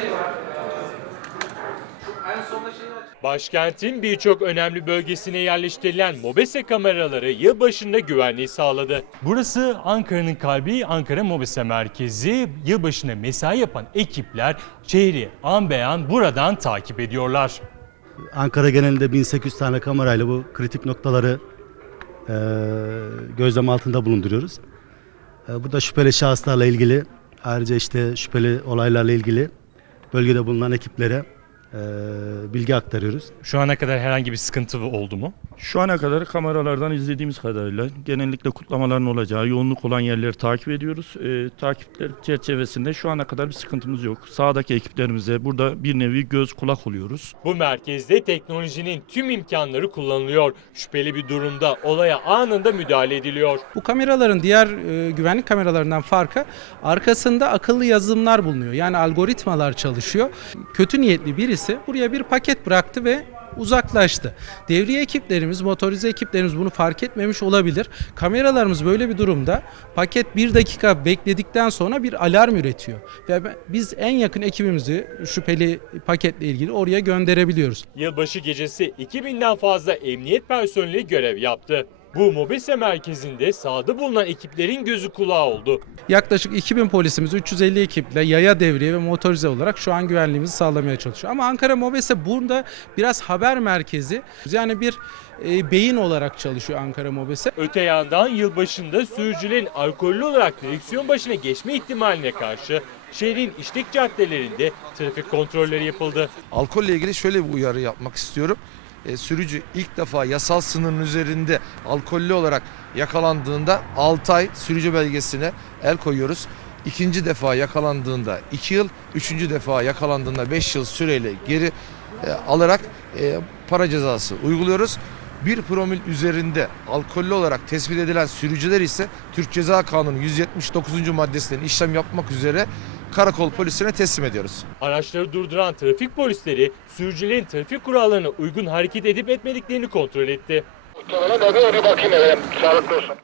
şey var. Var. Başkentin birçok önemli bölgesine yerleştirilen MOBESE kameraları yılbaşında güvenliği sağladı. Burası Ankara'nın kalbi Ankara MOBESE merkezi. Yılbaşında mesai yapan ekipler şehri an beyan buradan takip ediyorlar. Ankara genelinde 1800 tane kamerayla bu kritik noktaları eee gözlem altında bulunduruyoruz. Eee, bu da şüpheli şahıslarla ilgili, ayrıca işte şüpheli olaylarla ilgili bölgede bulunan ekiplere eee, bilgi aktarıyoruz. Şu ana kadar herhangi bir sıkıntı oldu mu? Şu ana kadar kameralardan izlediğimiz kadarıyla genellikle kutlamaların olacağı yoğunluk olan yerleri takip ediyoruz. Ee, takipler çerçevesinde şu ana kadar bir sıkıntımız yok. Sağdaki ekiplerimize burada bir nevi göz kulak oluyoruz. Bu merkezde teknolojinin tüm imkanları kullanılıyor. Şüpheli bir durumda olaya anında müdahale ediliyor. Bu kameraların diğer e, güvenlik kameralarından farkı arkasında akıllı yazılımlar bulunuyor. Yani algoritmalar çalışıyor. Kötü niyetli birisi buraya bir paket bıraktı ve uzaklaştı. Devriye ekiplerimiz, motorize ekiplerimiz bunu fark etmemiş olabilir. Kameralarımız böyle bir durumda paket bir dakika bekledikten sonra bir alarm üretiyor. Ve biz en yakın ekibimizi şüpheli paketle ilgili oraya gönderebiliyoruz. Yılbaşı gecesi 2000'den fazla emniyet personeli görev yaptı. Bu MOBESE merkezinde sahada bulunan ekiplerin gözü kulağı oldu. Yaklaşık 2000 polisimiz 350 ekiple yaya devriye ve motorize olarak şu an güvenliğimizi sağlamaya çalışıyor. Ama Ankara Mobese burada biraz haber merkezi yani bir e, beyin olarak çalışıyor Ankara Mobese. Öte yandan yılbaşında sürücülerin alkollü olarak direksiyon başına geçme ihtimaline karşı şehrin işlek caddelerinde trafik kontrolleri yapıldı. Alkolle ilgili şöyle bir uyarı yapmak istiyorum. E, sürücü ilk defa yasal sınırın üzerinde alkollü olarak yakalandığında 6 ay sürücü belgesine el koyuyoruz. İkinci defa yakalandığında 2 yıl, üçüncü defa yakalandığında 5 yıl süreyle geri e, alarak e, para cezası uyguluyoruz. 1 promil üzerinde alkollü olarak tespit edilen sürücüler ise Türk Ceza Kanunu 179. maddesinden işlem yapmak üzere karakol polisine teslim ediyoruz. Araçları durduran trafik polisleri sürücülerin trafik kurallarına uygun hareket edip etmediklerini kontrol etti. Muhtemelen eve bir bakayım efendim. Sağlıklı olsun.